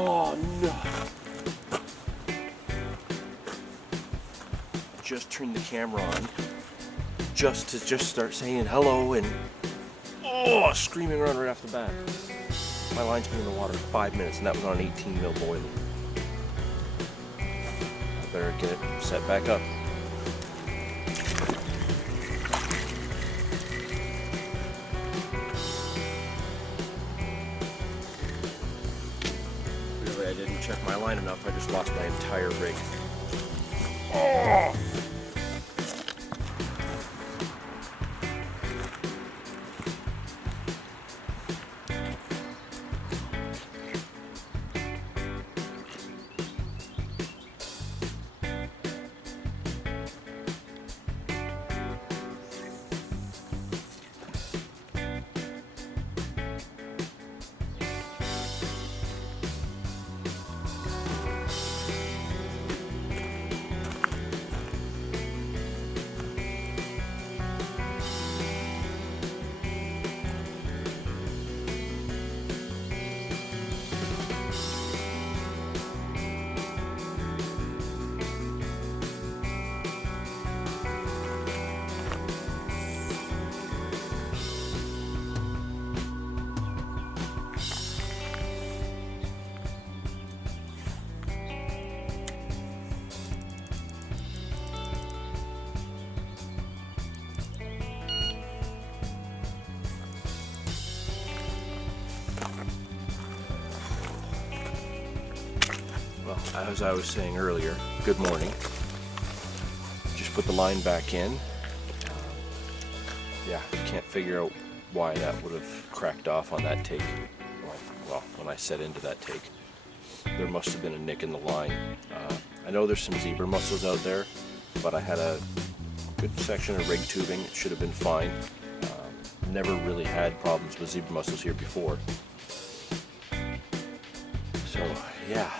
Oh no. Just turned the camera on just to start saying hello and screaming around right off the bat. My line's been in the water 5 minutes and that was on an 18 mil boilie. I better get it set back up. Really, I didn't check my line enough. I just lost my entire rig. Oh! Well, as I was saying earlier, good morning. Just put the line back in. Yeah, can't figure out why that would have cracked off on that take. Well, when I set into that take, there must have been a nick in the line. I know there's some zebra mussels out there, but I had a good section of rig tubing. It should have been fine. Never really had problems with zebra mussels here before. So, yeah.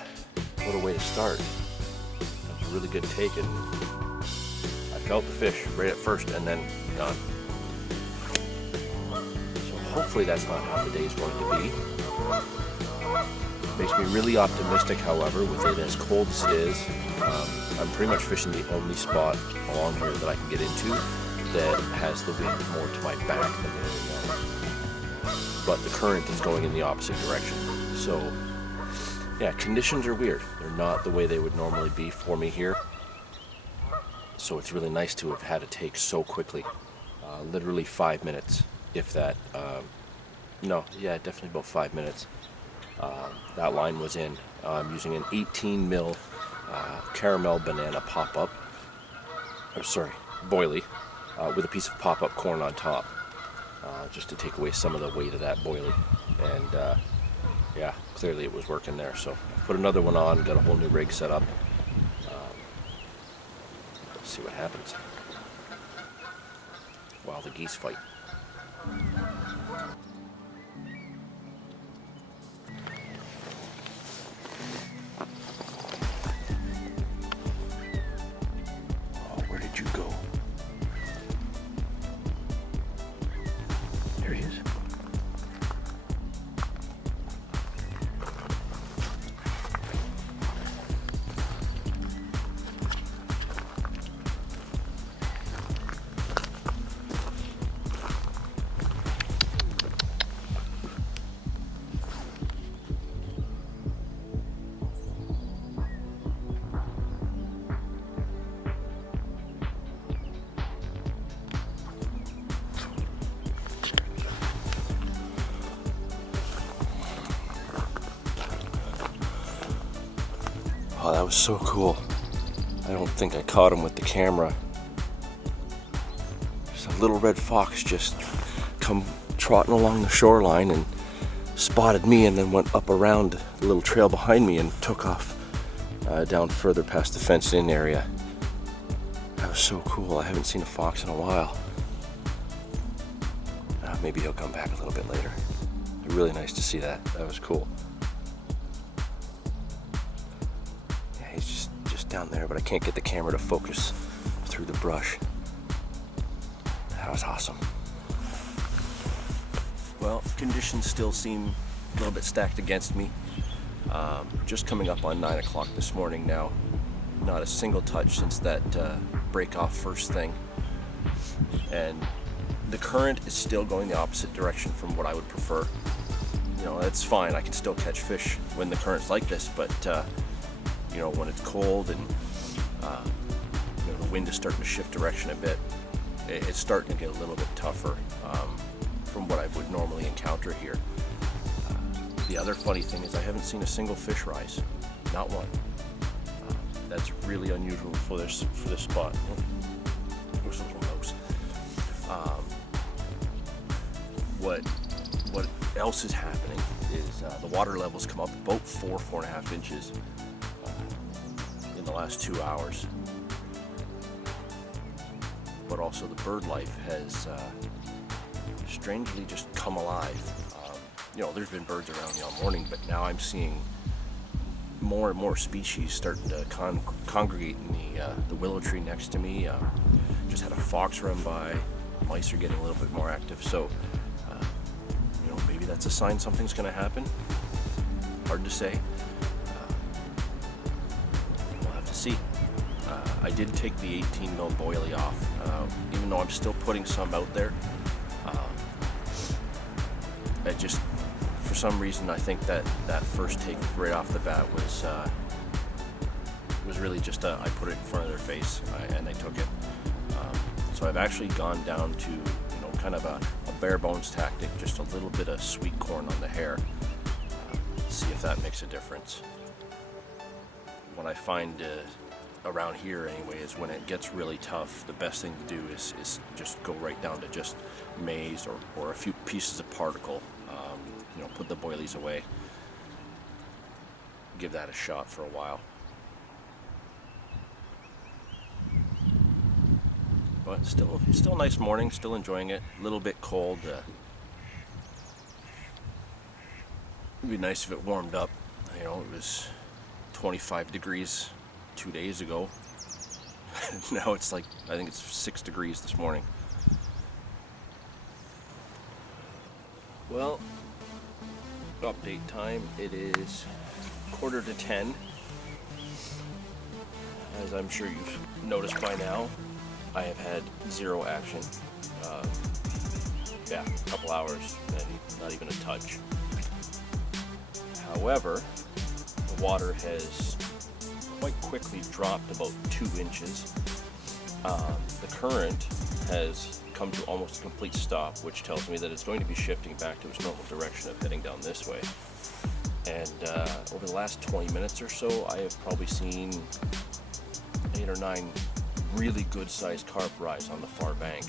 What a way to start. That was a really good take, and I felt the fish right at first and then gone. So hopefully that's not how the day's going to be. Makes me really optimistic, however, with it as cold as it is. I'm pretty much fishing the only spot along here that I can get into that has the wind more to my back than anything else. But the current is going in the opposite direction. So yeah, conditions are weird. They're not the way they would normally be for me here. So it's really nice to have had a take so quickly. Literally 5 minutes, if that. No, yeah, definitely about 5 minutes. That line was in. I'm using an 18 mil caramel banana pop-up. Or sorry, boilie, with a piece of pop-up corn on top. Just to take away some of the weight of that boilie. And yeah, clearly it was working there. So put another one on, got a whole new rig set up. Let's see what happens while the geese fight. Oh, where did you go? There he is. Oh, that was so cool. I don't think I caught him with the camera. There's a little red fox just come trotting along the shoreline and spotted me and then went up around the little trail behind me and took off down further past the fenced-in area. That was so cool. I haven't seen a fox in a while. Maybe he'll come back a little bit later. Really nice to see that. That was cool. Yeah, he's just down there, but I can't get the camera to focus through the brush. That was awesome. Well, conditions still seem a little bit stacked against me. Just coming up on 9 o'clock this morning now. Not a single touch since that break off first thing. And the current is still going the opposite direction from what I would prefer. You know, that's fine. I can still catch fish when the current's like this, but you know, when it's cold and you know, the wind is starting to shift direction a bit, it's starting to get a little bit tougher from what I would normally encounter here. The other funny thing is I haven't seen a single fish rise, not one. That's really unusual for this spot. Where's the little mouse? What else is happening is the water levels come up about 4.5 inches in the last 2 hours. But also the bird life has strangely just come alive. You know, there's been birds around me all morning, but now I'm seeing more and more species starting to congregate in the willow tree next to me. Just had a fox run by. Mice are getting a little bit more active, so you know, maybe that's a sign something's going to happen. Hard to say. We'll have to see. I did take the 18 mil boilie off, even though I'm still putting some out there. I just, for some reason, I think that first take right off the bat was really just I put it in front of their face and they took it. So I've actually gone down to, you know, kind of a bare bones tactic, just a little bit of sweet corn on the hair. See if that makes a difference. What I find around here anyway is when it gets really tough, the best thing to do is just go right down to just maize or a few pieces of particle. You know, put the boilies away, give that a shot for a while. But still a nice morning, still enjoying it. A little bit cold. It'd be nice if it warmed up. You know, it was 25 degrees 2 days ago. Now it's like, I think it's 6 degrees this morning. Well, update time, it is 9:45. As I'm sure you've noticed by now, I have had zero action. Yeah, a couple hours and not even a touch. However, the water has quite quickly dropped about 2 inches. The current has come to almost a complete stop, which tells me that it's going to be shifting back to its normal direction of heading down this way. And over the last 20 minutes or so, I have probably seen 8 or 9 really good sized carp rise on the far bank.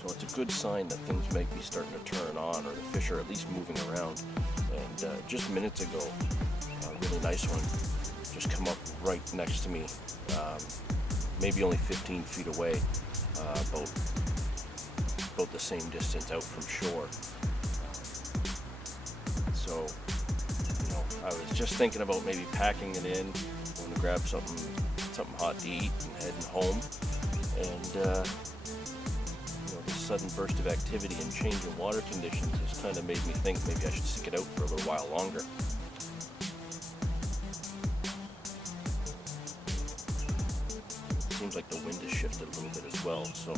So it's a good sign that things might be starting to turn on, or the fish are at least moving around. And just minutes ago, a really nice one just come up right next to me, maybe only 15 feet away, about the same distance out from shore. So, you know, I was just thinking about maybe packing it in, going to grab something hot to eat and heading home. And you know, this sudden burst of activity and change in water conditions has kind of made me think maybe I should stick it out for a little while longer. Seems like the wind has shifted a little bit as well, so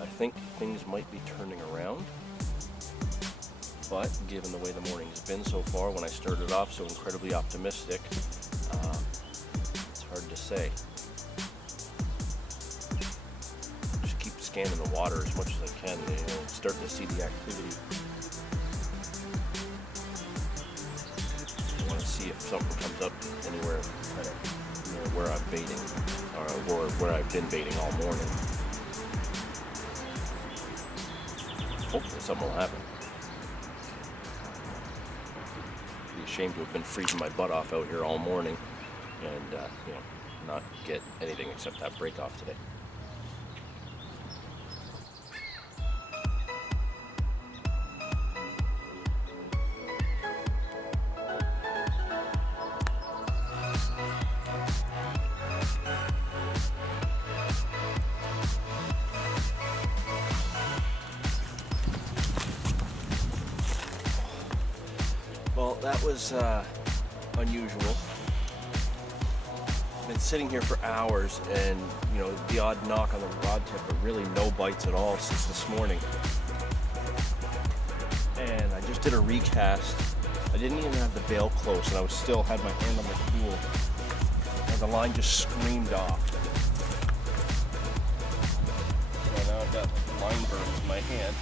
I think things might be turning around. But given the way the morning has been so far, when I started off so incredibly optimistic, it's hard to say. Just keep scanning the water as much as I can, you know, starting to see the activity. I want to see if something comes up anywhere kind of near where I'm baiting, or where I've been baiting all morning. Hopefully something will happen. Be ashamed to have been freezing my butt off out here all morning and you know, not get anything except that break off today. Well, that was unusual. Been sitting here for hours, and you know, the odd knock on the rod tip, but really no bites at all since this morning. And I just did a recast. I didn't even have the bail close, and I was still had my hand on the spool, and the line just screamed off. So now I've got line burns in my hand.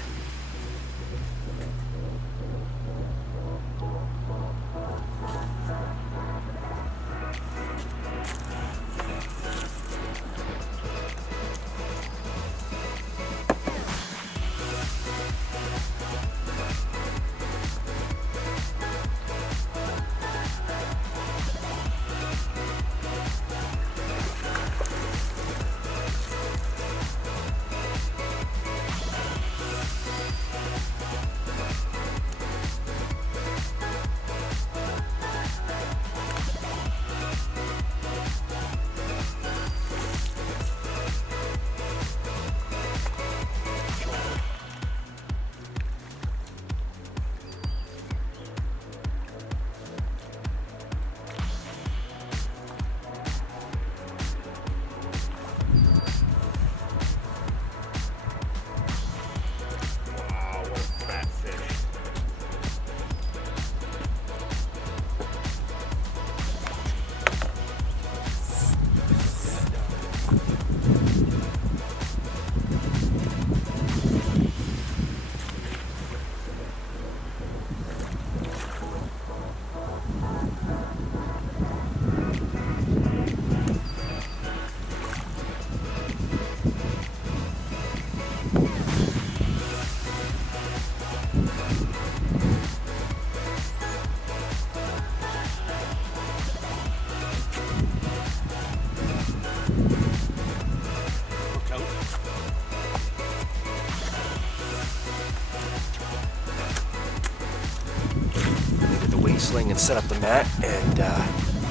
Sling and set up the mat and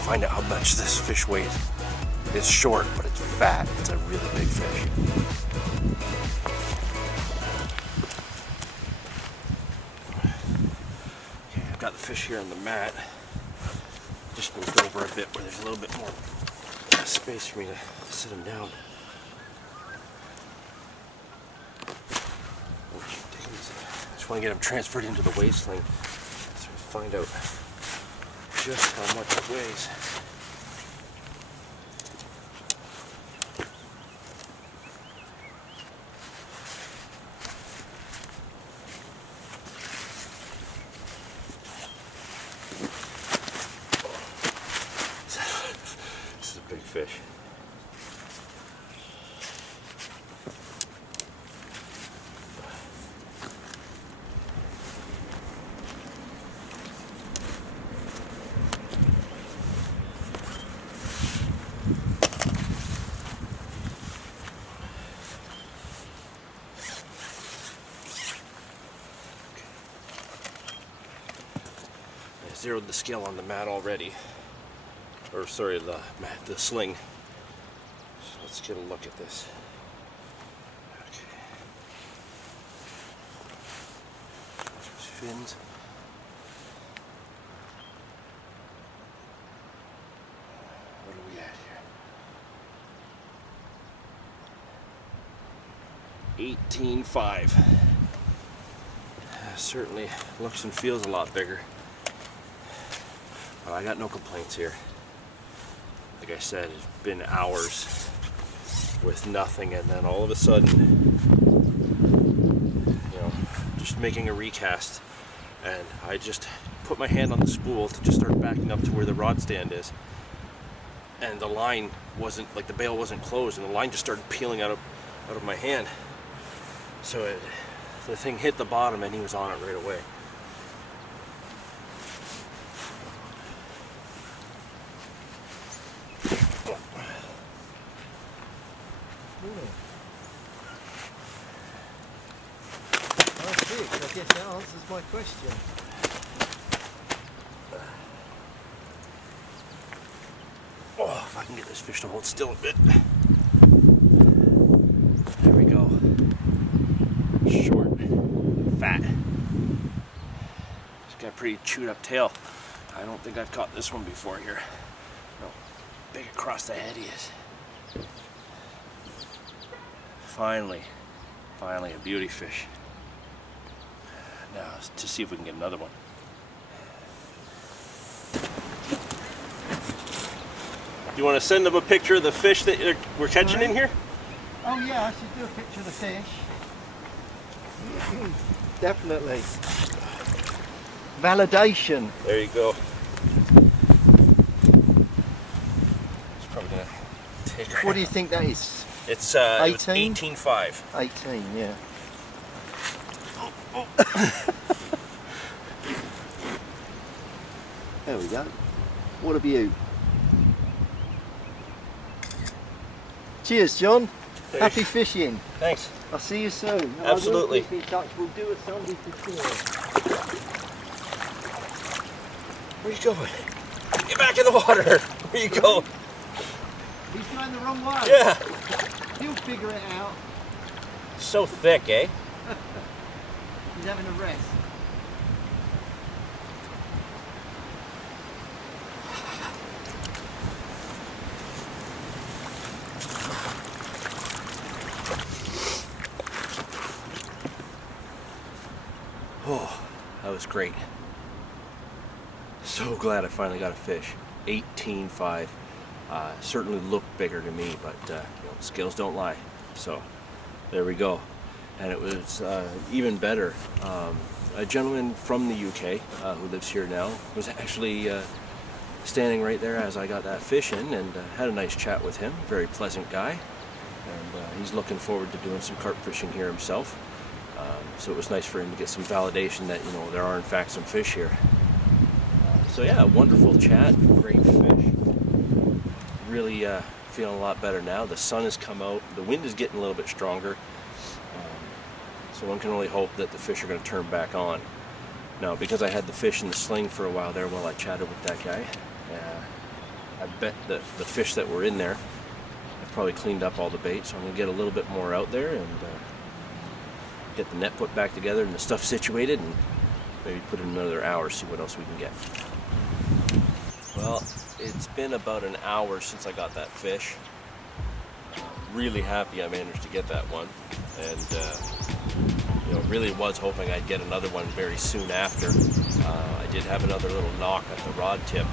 find out how much this fish weighs. It's short, but it's fat. It's a really big fish. Okay, I've got the fish here on the mat. Just moved over a bit where there's a little bit more space for me to sit him down. I just want to get him transferred into the weight sling so we find out just how much it weighs. This is a big fish. Zeroed the scale on the mat already, or sorry, the sling. So let's get a look at this. Okay. There's fins. What are we at here? 18.5. Certainly looks and feels a lot bigger. I got no complaints here. Like I said, it's been hours with nothing, and then all of a sudden, you know, just making a recast, and I just put my hand on the spool to just start backing up to where the rod stand is, and the line wasn't, like the bail wasn't closed, and the line just started peeling out of my hand. So the thing hit the bottom, and he was on it right away. I guess that answers my question. Oh, if I can get this fish to hold still a bit. There we go. Short, fat. It's got a pretty chewed up tail. I don't think I've caught this one before here. No, big across the head he is. Finally a beauty fish. Now to see if we can get another one. Do you want to send them a picture of the fish that we're catching in here? Oh yeah, I should do a picture of the fish. Definitely. Validation. There you go. It's probably gonna take her. What do you think that is? It's 18? 18.5. 18, yeah. There we go. What a beaut. Cheers, John. Happy fishing. Thanks. I'll see you soon. Absolutely. I will keep in touch. We'll do a Sunday for sure. Where you going? Get back in the water. Where you go? He's going the wrong way. Yeah. He'll figure it out. So thick, eh? He's having a rest. Oh, that was great. So glad I finally got a fish. 18.5. Certainly looked bigger to me, but you know, scales don't lie. So there we go. And it was even better. A gentleman from the UK who lives here now was actually standing right there as I got that fish in, and had a nice chat with him. Very pleasant guy, and he's looking forward to doing some carp fishing here himself. So it was nice for him to get some validation that, you know, there are in fact some fish here. So yeah, wonderful chat, great fish. Really feeling a lot better now. The sun has come out, the wind is getting a little bit stronger. So one can only hope that the fish are going to turn back on. Now, because I had the fish in the sling for a while there while I chatted with that guy, I bet that the fish that were in there, I've probably cleaned up all the bait, so I'm going to get a little bit more out there and get the net put back together and the stuff situated, and maybe put in another hour, see what else we can get. Well, it's been about an hour since I got that fish. Really happy I managed to get that one, and you know, really was hoping I'd get another one very soon after. I did have another little knock at the rod tip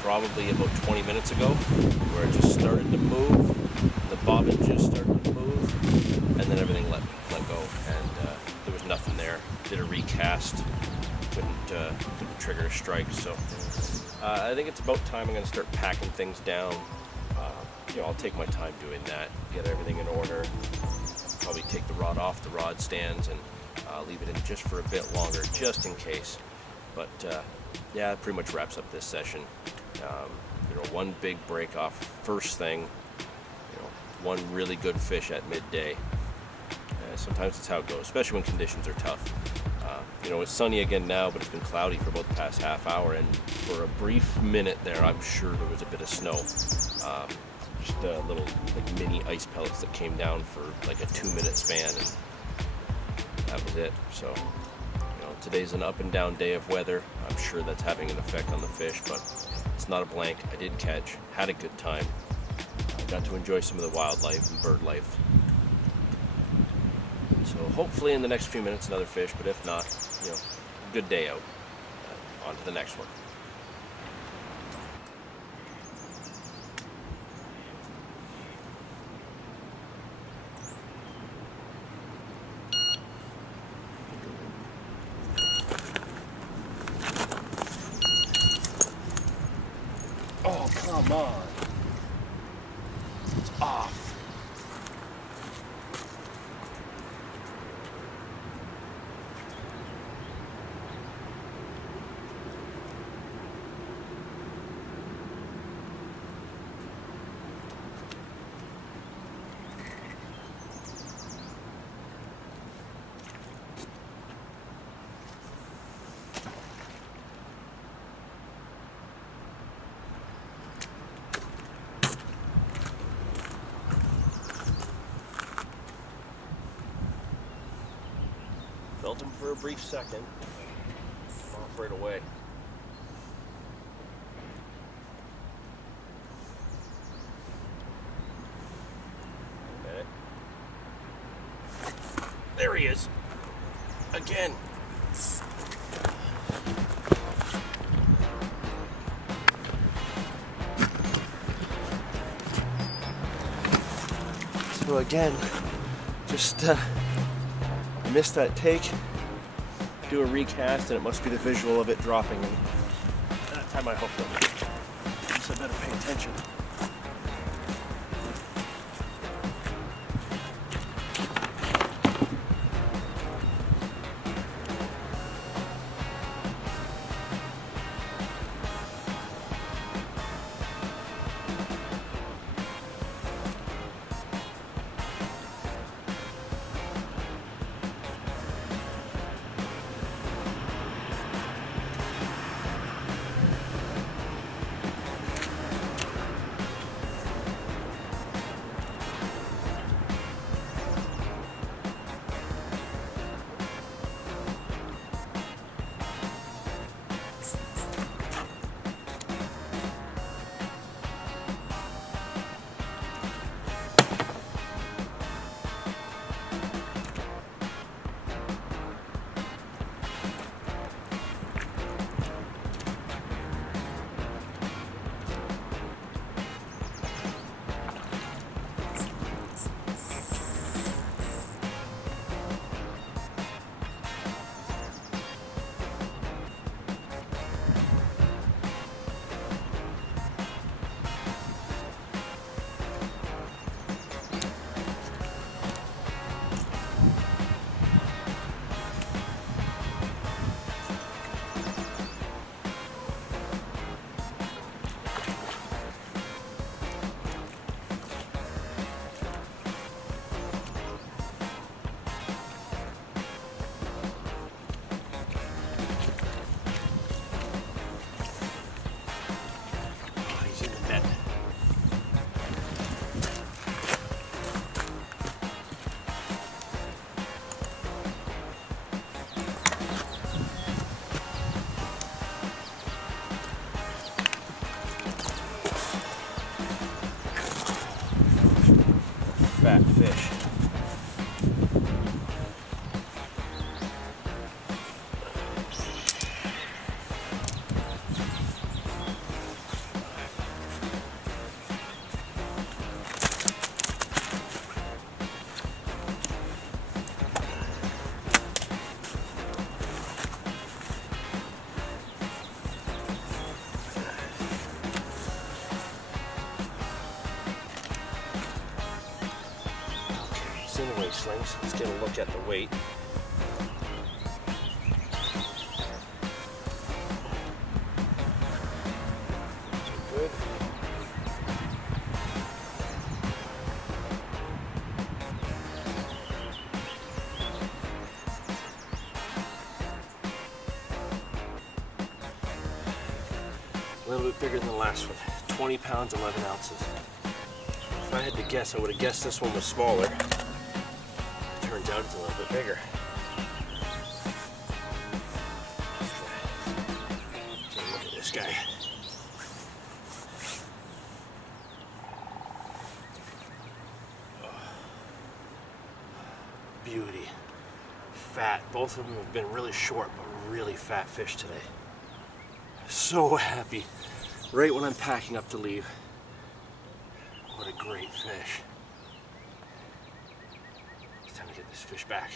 probably about 20 minutes ago, where it just started to move, the bobbin just started to move, and then everything let go, and there was nothing there. Did a recast, couldn't trigger a strike, so I think it's about time I'm going to start packing things down. You know, I'll take my time doing that, get everything in order, probably take the rod off the rod stands and leave it in just for a bit longer, just in case. But yeah, it pretty much wraps up this session. You know, one big break off first thing, you know, one really good fish at midday. Sometimes it's how it goes, especially when conditions are tough. You know, it's sunny again now, but it's been cloudy for about the past half hour, and for a brief minute there, I'm sure there was a bit of snow. Just little like mini ice pellets that came down for like a 2-minute span, and that was it. So, you know, today's an up and down day of weather. I'm sure that's having an effect on the fish, but it's not a blank. I did catch, had a good time. I got to enjoy some of the wildlife and bird life. So hopefully in the next few minutes another fish, but if not, you know, good day out. On to the next one. Oh, come on. It's off. Felt him for a brief second. off right away. Okay. There he is. Again. So again, just missed that take. Do a recast, and it must be the visual of it dropping. And that time I hooked him. So I better pay attention. Fat fish. Anyway, slings, let's get a look at the weight. Good. A little bit bigger than the last one. 20 pounds, 11 ounces. If I had to guess, I would have guessed this one was smaller. Turns out it's a little bit bigger. Okay, look at this guy. Oh. Beauty. Fat. Both of them have been really short, but really fat fish today. So happy. Right when I'm packing up to leave. What a great fish. Time to get this fish back.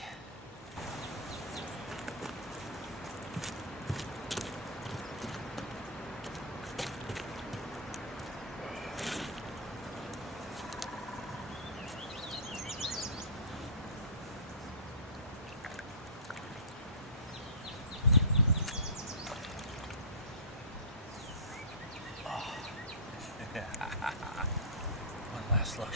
One last look.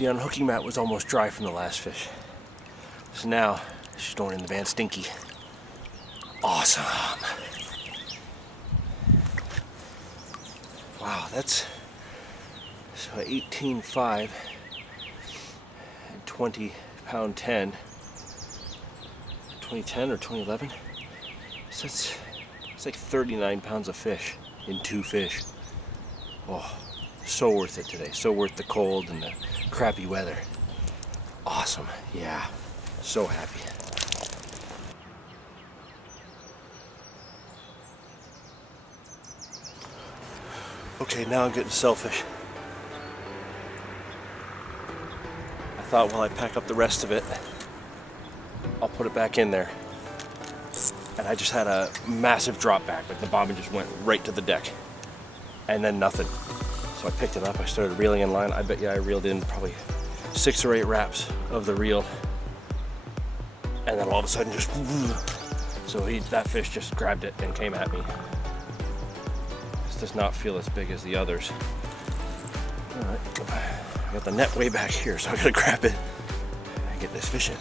the unhooking mat was almost dry from the last fish. So now she's going in the van stinky. Awesome. Wow, that's so 18.5 and 20 pound 10. 2010 or 2011. So it's like 39 pounds of fish in 2 fish. Oh, so worth it today. So worth the cold and the crappy weather. Awesome. Yeah. So happy. Okay, now I'm getting selfish. I thought while I pack up the rest of it, I'll put it back in there. And I just had a massive drop back, like the bobbin just went right to the deck. And then nothing. So I picked it up, I started reeling in line. I bet you I reeled in probably 6 or 8 wraps of the reel. And then all of a sudden just, so that fish just grabbed it and came at me. This does not feel as big as the others. All right, I got the net way back here, so I gotta grab it and get this fish in.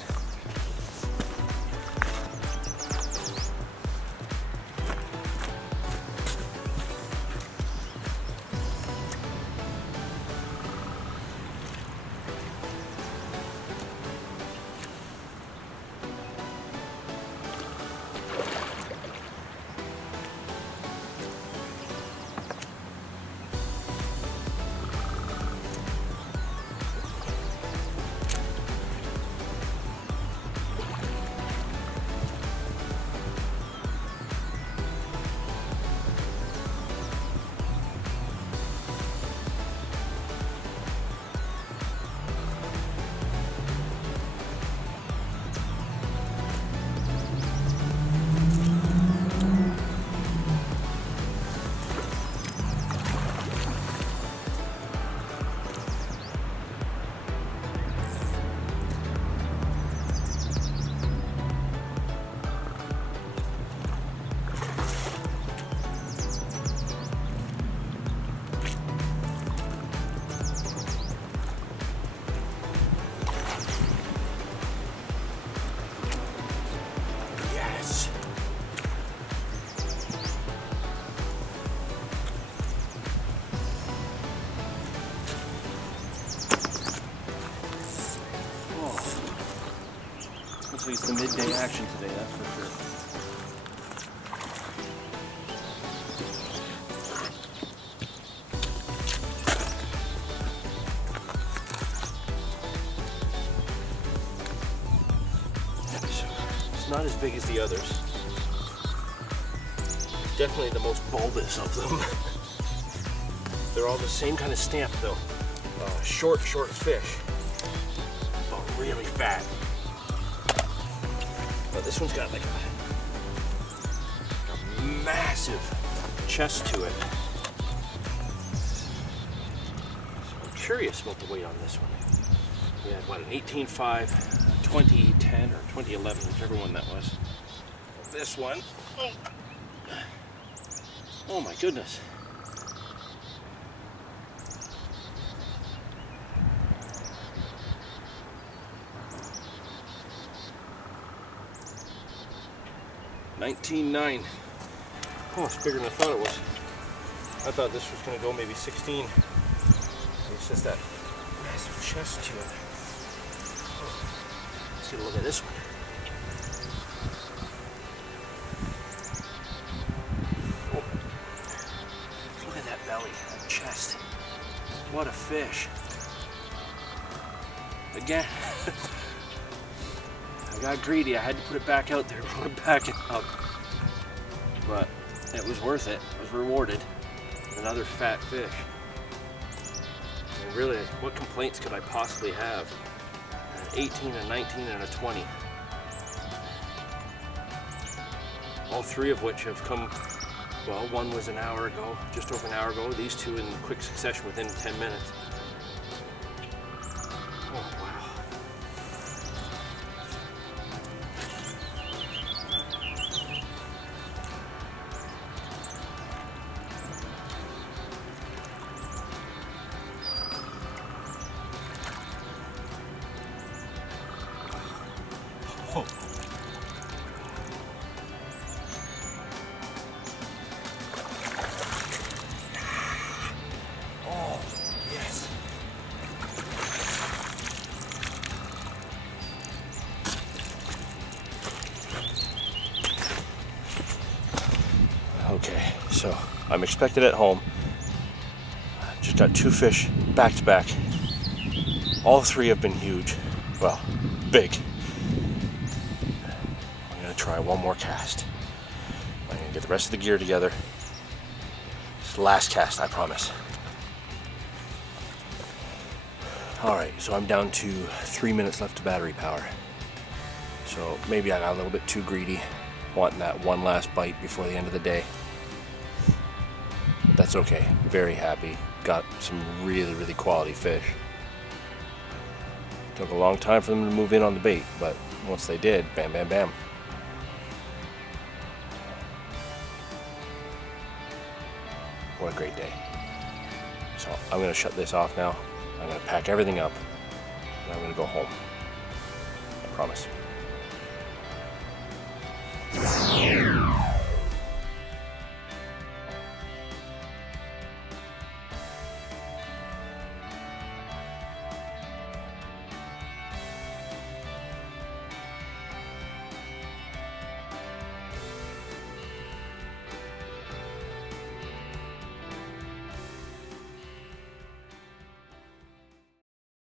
It's the midday action today, that's for sure. It's not as big as the others. It's definitely the most bulbous of them. They're all the same kind of stamp though. Short fish, but really fat. But this one's got like a massive chest to it. So I'm curious about the weight on this one. We had what, an 18.5, 2010 or 2011, whichever one that was. This one, oh my goodness. $19.9. Oh, it's bigger than I thought it was. I thought this was going to go maybe 16. It's just that massive chest to it. Let's get a look at this one. Oh. Look at that belly, that chest. What a fish. Again. I got greedy, I had to put it back out there, put it back up. But it was worth it, I was rewarded with another fat fish. And really, what complaints could I possibly have? An 18, a 19, and a 20. All 3 of which have come, well, one was an hour ago, just over an hour ago, these 2 in quick succession within 10 minutes. Oh, wow. Oh. Oh, yes. Okay, so I'm expected at home. I've just got 2 fish back to back. All 3 have been huge. Well, big. I'm gonna try one more cast. I'm gonna get the rest of the gear together. It's the last cast, I promise. Alright, so I'm down to 3 minutes left to battery power. So maybe I got a little bit too greedy, wanting that one last bite before the end of the day. But that's okay, very happy. Got some really, really quality fish. Took a long time for them to move in on the bait, but once they did, bam, bam, bam. What a great day. So I'm gonna shut this off now. I'm gonna pack everything up, and I'm gonna go home. I promise.